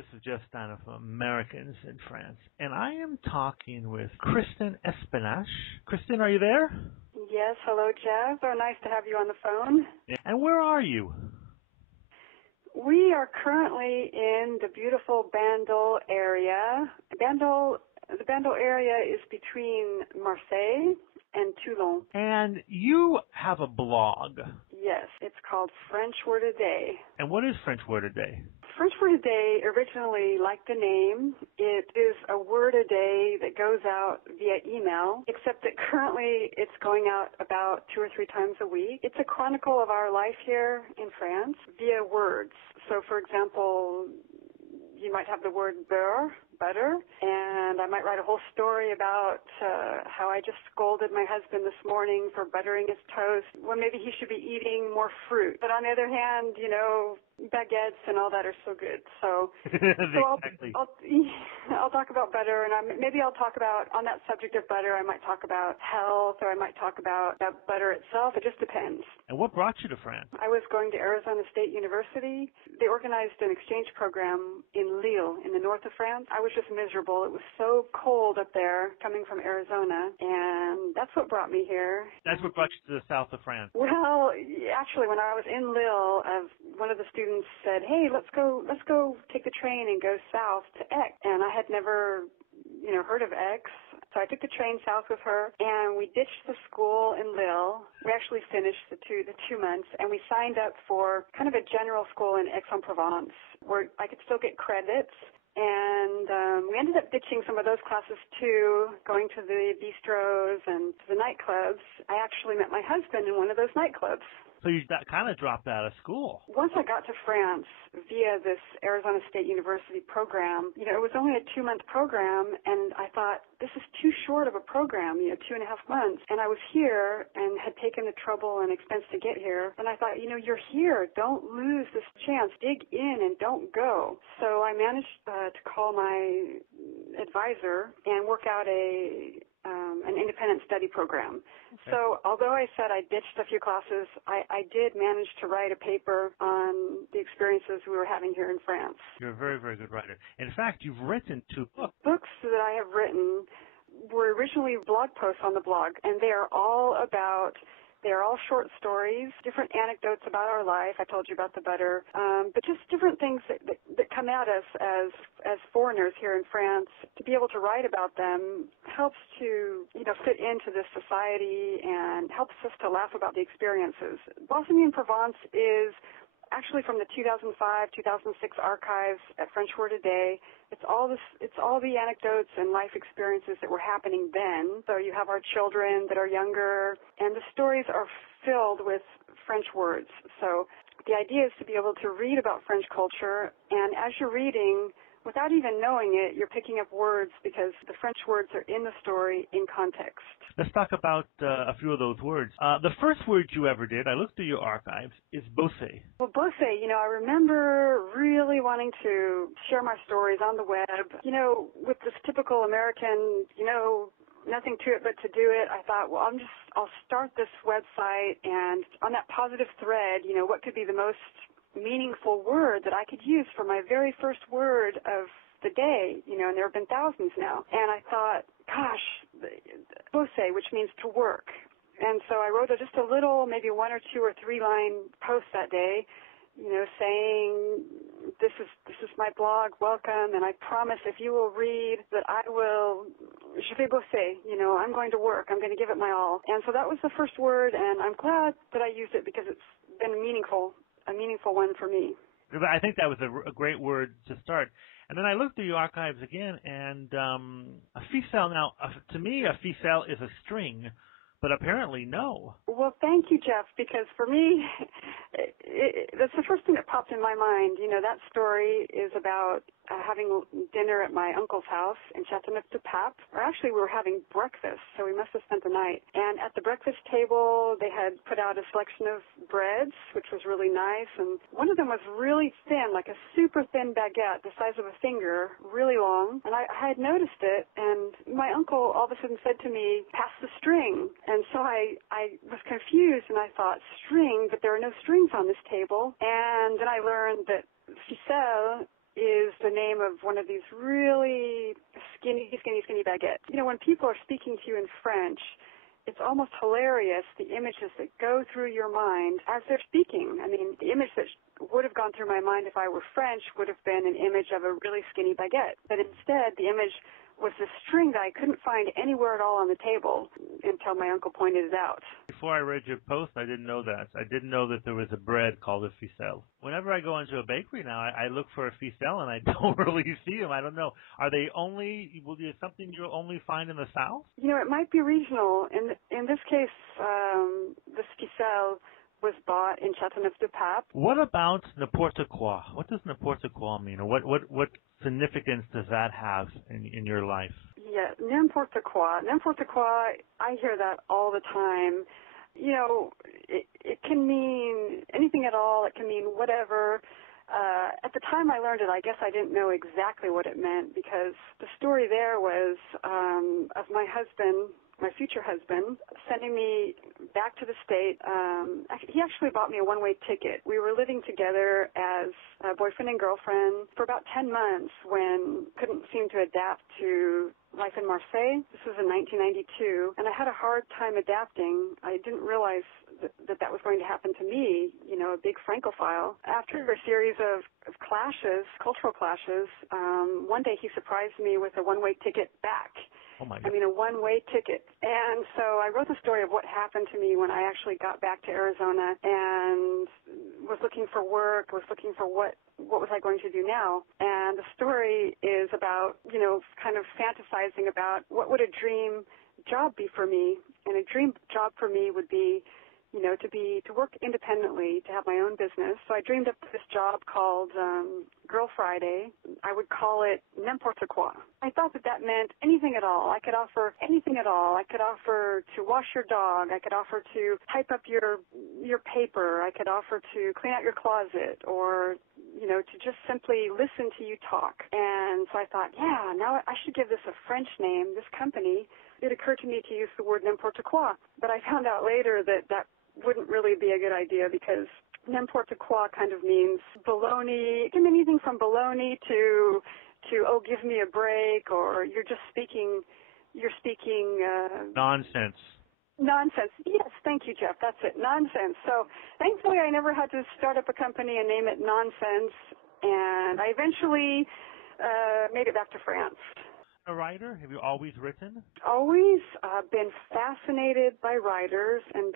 This is Jeff Steiner from Americans in France, and I am talking with Kristin Espinasse. Kristin, are you there? Yes, hello, Jeff. So nice to have you on the phone. And where are you? We are currently in the beautiful Bandol area. The Bandol area is between Marseille and Toulon. And you have a blog. Yes, it's called French Word a Day. And what is French Word a Day? French Word a Day, originally, like the name, it is a word a day that goes out via email, except that currently it's going out about 2 or 3 times a week. It's a chronicle of our life here in France via words. So, for example, you might have the word beurre, butter, and I might write a whole story about how I just scolded my husband this morning for buttering his toast when maybe he should be eating more fruit. But on the other hand, baguettes and all that are so good. So, exactly. I'll talk about butter, and maybe I'll talk about, on that subject of butter, I might talk about health, or I might talk about butter itself. It just depends. And what brought you to France? I was going to Arizona State University. They organized an exchange program in Lille, in the north of France. I was just miserable. It was so cold up there, coming from Arizona, and that's what brought me here. That's what brought you to the south of France? Well, actually, when I was in Lille, one of the students said, "Hey, let's go take the train and go south to Aix." And I had never, heard of Aix. So I took the train south with her, and we ditched the school in Lille. We actually finished the 2 months, and we signed up for kind of a general school in Aix-en-Provence, where I could still get credits. And we ended up ditching some of those classes too, going to the bistros and to the nightclubs. I actually met my husband in one of those nightclubs. So you kind of dropped out of school. Once I got to France via this Arizona State University program, it was only a 2-month program, and I thought, this is too short of a program, 2.5 months. And I was here and had taken the trouble and expense to get here. And I thought, you're here. Don't lose this chance. Dig in and don't go. So I managed to call my advisor and work out an independent study program. Okay. So although I said I ditched a few classes, I did manage to write a paper on the experiences we were having here in France. You're a very, very good writer. In fact, you've written 2 books. Books that I have written were originally blog posts on the blog, and they are all short stories, different anecdotes about our life. I told you about the butter, but just different things that come at us as foreigners here in France. To be able to write about them helps to fit into this society and helps us to laugh about the experiences. Blossoming in Provence is actually from the 2005-2006 archives at French Word a Day. It's all the anecdotes and life experiences that were happening then. So you have our children that are younger, and the stories are filled with French words. So the idea is to be able to read about French culture, and as you're reading, without even knowing it, you're picking up words because the French words are in the story in context. Let's talk about a few of those words. The first word you ever did, I looked through your archives, is bosser. Well, bosser, I remember really wanting to share my stories on the web. With this typical American, nothing to it but to do it, I thought, well, I'll start this website, and on that positive thread, what could be the most meaningful word that I could use for my very first word of the day, and there have been thousands now. And I thought, gosh, bosser, which means to work. And so I wrote just a little, maybe 1 or 2 or 3 line post that day, saying, this is my blog, welcome, and I promise if you will read that I will, je vais bosser, I'm going to work, I'm going to give it my all. And so that was the first word, and I'm glad that I used it because it's been a meaningful one for me. I think that was a great word to start. And then I looked through your archives again, and a ficelle. Now, to me, a ficelle is a string, but apparently no. Well, thank you, Jeff, because for me, that's the first thing that popped in my mind. That story is about having dinner at my uncle's house in Châteauneuf-du-Pape. Or actually, we were having breakfast, so we must have spent the night. And at the breakfast table, they had put out a selection of breads, which was really nice. And one of them was really thin, like a super thin baguette, the size of a finger, really long. And I had noticed it, and my uncle all of a sudden said to me, "Pass the string." And so I was confused, and I thought, string, but there are no strings on this table. And then I learned that ficelle is the the name of one of these really skinny baguettes. You know, when people are speaking to you in French, it's almost hilarious, the images that go through your mind as they're speaking. I mean, the image that would have gone through my mind if I were French would have been an image of a really skinny baguette. But instead, the image was this string that I couldn't find anywhere at all on the table until my uncle pointed it out. Before I read your post, I didn't know that. I didn't know that there was a bread called a ficelle. Whenever I go into a bakery now, I look for a ficelle, and I don't really see them. I don't know. Are they only, will you something you'll only find in the South? You know, it might be regional. In this case, this ficelle was bought in Châteauneuf-du-Pape. What about n'importe quoi? What does n'importe quoi mean? Or what significance does that have in your life? Yeah, n'importe quoi. N'importe quoi, I hear that all the time. You know, it can mean anything at all. It can mean whatever. At the time I learned it, I guess I didn't know exactly what it meant, because the story there was of my husband, my future husband, sending me back to the state. He actually bought me a one-way ticket. We were living together as a boyfriend and girlfriend for about 10 months when couldn't seem to adapt to life in Marseille. This was in 1992, and I had a hard time adapting. I didn't realize that was going to happen to me, you know, a big Francophile. After a series of clashes, cultural clashes, one day he surprised me with a one-way ticket back. Oh my God. I mean, a one-way ticket. And so I wrote the story of what happened to me when I actually got back to Arizona and was looking for work, was looking for what was I going to do now. And the story is about, you know, kind of fantasizing about what would a dream job be for me. And a dream job for me would be, you know, to work independently, to have my own business. So I dreamed up this job called Girl Friday. I would call it n'importe quoi. I thought that meant anything at all. I could offer anything at all. I could offer to wash your dog. I could offer to type up your paper. I could offer to clean out your closet, or, you know, to just simply listen to you talk. And so I thought, yeah, now I should give this a French name, this company. It occurred to me to use the word n'importe quoi. But I found out later that wouldn't really be a good idea, because n'importe quoi kind of means baloney. It can mean anything from baloney to oh, give me a break, or you're speaking nonsense. Nonsense. Yes, thank you, Jeff. That's it. Nonsense. So thankfully I never had to start up a company and name it Nonsense, and I eventually made it back to France. A writer? Have you always written? Always been fascinated by writers and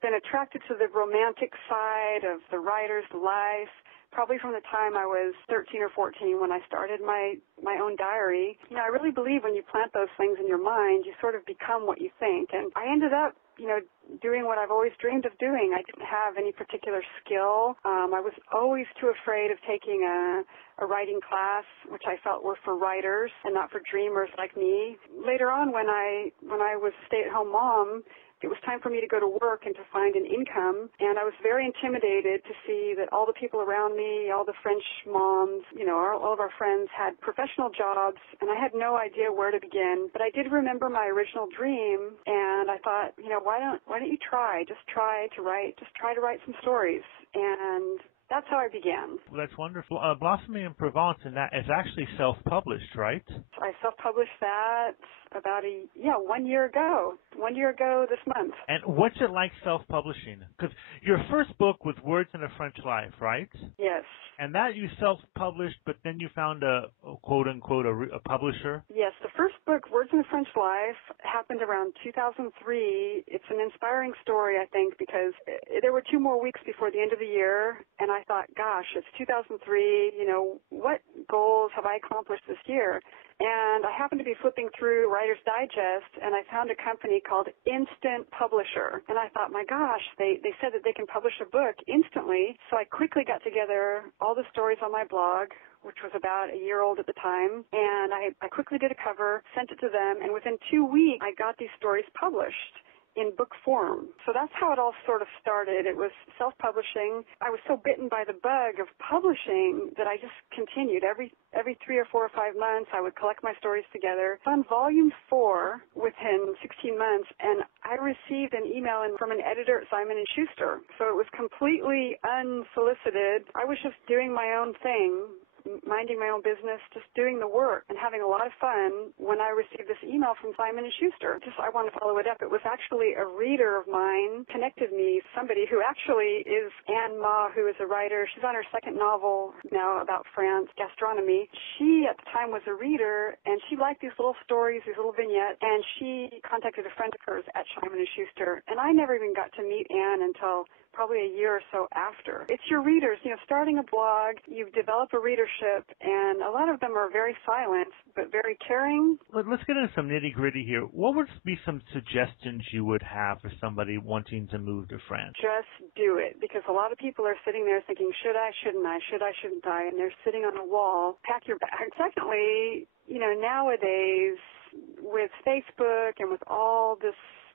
been attracted to the romantic side of the writer's life, probably from the time I was 13 or 14 when I started my own diary. You know, I really believe when you plant those things in your mind, you sort of become what you think. And I ended up, you know, doing what I've always dreamed of doing. I didn't have any particular skill. I was always too afraid of taking a writing class, which I felt were for writers and not for dreamers like me. Later on, when I was a stay-at-home mom, it was time for me to go to work and to find an income, and I was very intimidated to see that all the people around me, all the French moms, you know, all of our friends had professional jobs, and I had no idea where to begin. But I did remember my original dream, and I thought, you know, why don't you try? Just try to write some stories. And that's how I began. Well, that's wonderful. Blossoming in Provence, and that is actually self-published, right? I self-published that about 1 year ago. 1 year ago this month. And what's it like self-publishing? Because your first book was Words in a French Life, right? Yes. And that you self-published, but then you found a quote-unquote, a publisher? Yes, the first book, Words in a French Life, happened around 2003. It's an inspiring story, I think, because there were 2 more weeks before the end of the year, and I thought, gosh, it's 2003, you know, what goals have I accomplished this year? And I happened to be flipping through Writer's Digest, and I found a company called Instant Publisher. And I thought, my gosh, they said that they can publish a book instantly. So I quickly got together all the stories on my blog, which was about a year old at the time, and I quickly did a cover, sent it to them, and within 2 weeks, I got these stories published in book form. So that's how it all sort of started. It was self-publishing. I was so bitten by the bug of publishing that I just continued. Every 3 or 4 or 5 months, I would collect my stories together. On volume 4, within 16 months, and I received an email from an editor at Simon & Schuster. So it was completely unsolicited. I was just doing my own thing, minding my own business, just doing the work and having a lot of fun when I received this email from Simon & Schuster. I want to follow it up. It was actually a reader of mine connected me, somebody who actually is Anne Ma, who is a writer. She's on her second novel now about France, gastronomy. She, at the time, was a reader, and she liked these little stories, these little vignettes, and she contacted a friend of hers at Simon & Schuster. And I never even got to meet Anne until probably a year or so after. It's your readers, starting a blog, you've developed a readership, and a lot of them are very silent, but very caring. Let's get into some nitty-gritty here. What would be some suggestions you would have for somebody wanting to move to France? Just do it, because a lot of people are sitting there thinking, should I, shouldn't I, shouldn't I, and they're sitting on a wall. Pack your bag. Secondly, nowadays with Facebook and with all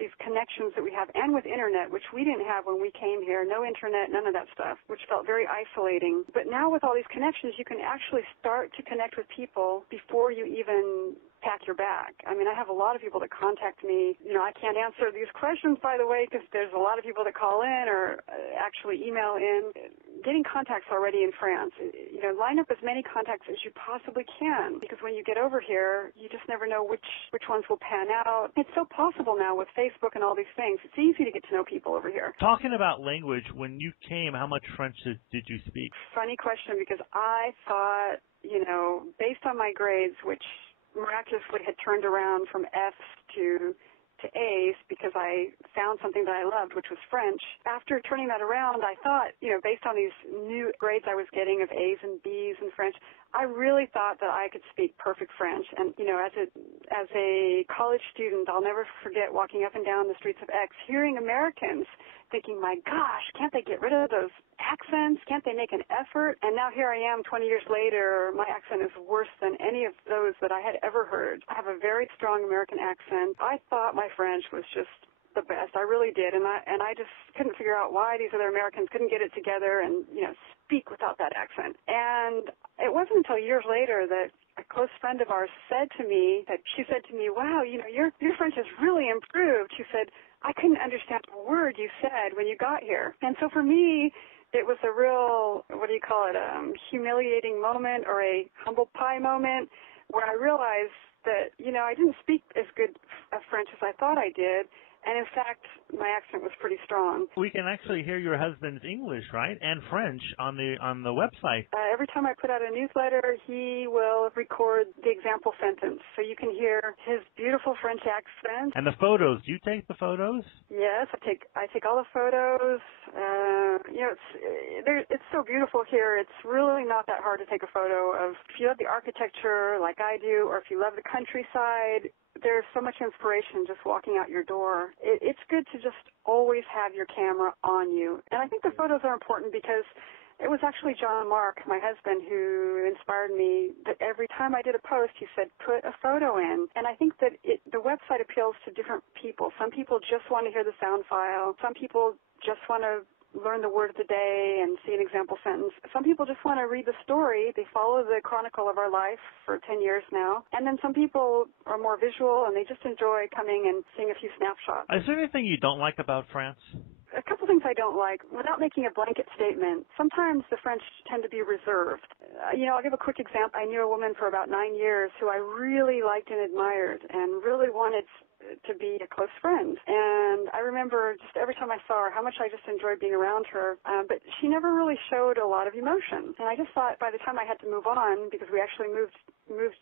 these connections that we have, and with internet, which we didn't have when we came here, no internet, none of that stuff, which felt very isolating. But now with all these connections, you can actually start to connect with people before you even pack your bag. I mean, I have a lot of people that contact me. I can't answer these questions, by the way, because there's a lot of people that call in or actually email in. Getting contacts already in France, line up as many contacts as you possibly can, because when you get over here, you just never know which ones will pan out. It's so possible now with Facebook and all these things. It's easy to get to know people over here. Talking about language, when you came, how much French did you speak? Funny question, because I thought, based on my grades, which miraculously had turned around from F's to A's because I found something that I loved, which was French. After turning that around, I thought, based on these new grades I was getting of A's and B's in French, I really thought that I could speak perfect French. And, as a college student, I'll never forget walking up and down the streets of X, hearing Americans thinking, my gosh, can't they get rid of those accents? Can't they make an effort? And now here I am 20 years later, my accent is worse than any of those that I had ever heard. I have a very strong American accent. I thought my French was just the best. I really did. And I just couldn't figure out why these other Americans couldn't get it together and, speak without that accent. And it wasn't until years later that a close friend of ours said to me, wow, your French has really improved. She said, I couldn't understand a word you said when you got here. And so for me, it was a real, humiliating moment, or a humble pie moment, where I realized that, I didn't speak as good of French as I thought I did. And in fact, my accent was pretty strong. We can actually hear your husband's English, right, and French on the website. Every time I put out a newsletter, he will record the example sentence, so you can hear his beautiful French accent. And the photos? Do you take the photos? Yes, I take all the photos. It's so beautiful here. It's really not that hard to take a photo of. If you love the architecture like I do, or if you love the countryside, there's so much inspiration just walking out your door. It's good to just always have your camera on you. And I think the photos are important because it was actually John Mark, my husband, who inspired me. That every time I did a post, he said, put a photo in. And I think that the website appeals to different people. Some people just want to hear the sound file. Some people just want to learn the word of the day and see an example sentence. Some people just want to read the story. They follow the chronicle of our life for 10 years now. And then some people are more visual, and they just enjoy coming and seeing a few snapshots. Is there anything you don't like about France? A couple things I don't like. Without making a blanket statement, sometimes the French tend to be reserved. I'll give a quick example. I knew a woman for about 9 years who I really liked and admired and really wanted to be a close friend. And I remember just every time I saw her, how much I just enjoyed being around her. But she never really showed a lot of emotion. And I just thought by the time I had to move on, because we actually moved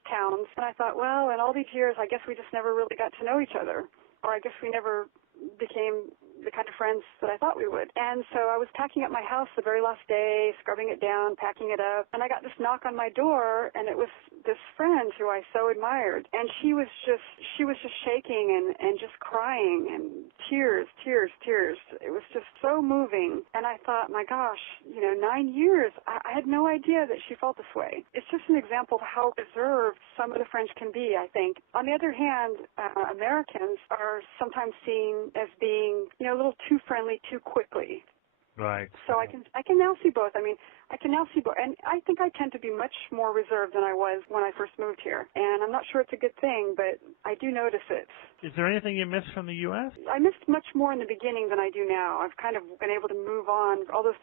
towns, and I thought, well, in all these years, I guess we just never really got to know each other. Or I guess we never became the kind of friends that I thought we would. And so I was packing up my house the very last day, scrubbing it down, packing it up, and I got this knock on my door, and it was this friend who I so admired. And she was just shaking and just crying, and tears. It was just so moving. And I thought, my gosh, 9 years, I had no idea that she felt this way. It's just an example of how reserved some of the French can be, I think. On the other hand, Americans are sometimes seen as being, a little too friendly too quickly. Right. So I can now see both. I can now see both. And I think I tend to be much more reserved than I was when I first moved here. And I'm not sure it's a good thing, but I do notice it. Is there anything you miss from the U.S.? I missed much more in the beginning than I do now. I've kind of been able to move on. All those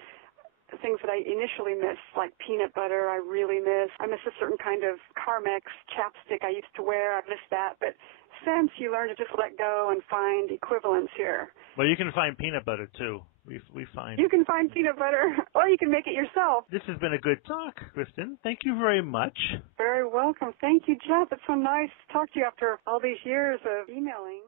things that I initially missed, like peanut butter. I really miss. I miss a certain kind of Carmex chapstick I used to wear. I miss that. But since you learn to just let go and find equivalents here. Well, you can find peanut butter, too. We find. You can find peanut butter, or you can make it yourself. This has been a good talk, Kristin. Thank you very much. Very welcome. Thank you, Jeff. It's so nice to talk to you after all these years of emailing.